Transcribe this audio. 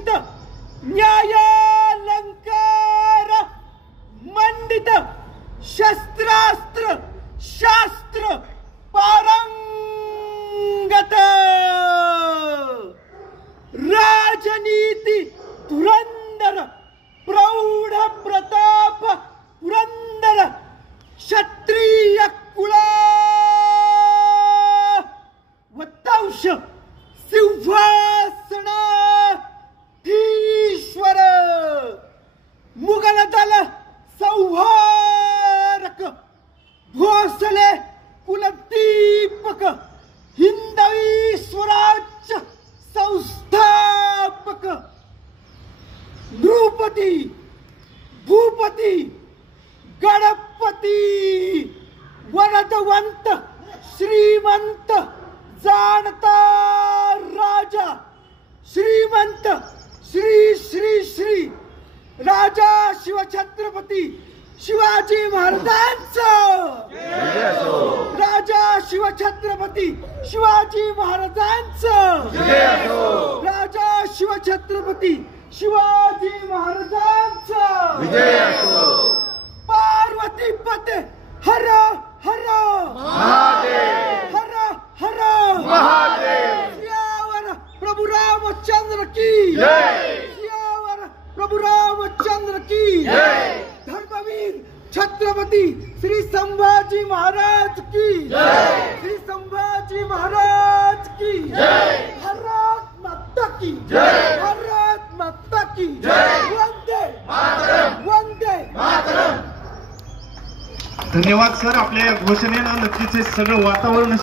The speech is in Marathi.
मंडित न्यायालंकार मंडित शस्त्रास्त्र शास्त्र पारंगत राजनीति धुरंधर प्रौढ प्रताप पुरंदर क्षत्रिय कुला वत्तांश सिंहासनाधीश्वर मुघल दल संहारक भोसले कुलदीपक हिंदवी स्वराज्य संस्थापक नृपति भूपति गणपति वरदवंत श्रीमंत जाणता राजा श्रीमंत श्री श्री श्री राजा शिवछत्रपती शिवाजी महाराजांचं राजा शिवछत्रपती शिवाजी महाराजांचं राजा शिवछत्रपती शिवाजी महाराजांचं पार्वती पते हर हर महादेव हर हर महादेव सियावर प्रभु रामचंद्र की जय सियावर प्रभु रामचंद्र की जय धर्मवीर छत्रपति श्री संभाजी महाराज की जय श्री संभाजी महाराज की जय भारत माता की जय भारत माता की जय वंदे मातरम वंदे मातरम। धन्यवाद सर, आपल्या घोषणेनं नक्कीच हे सगळं वातावरण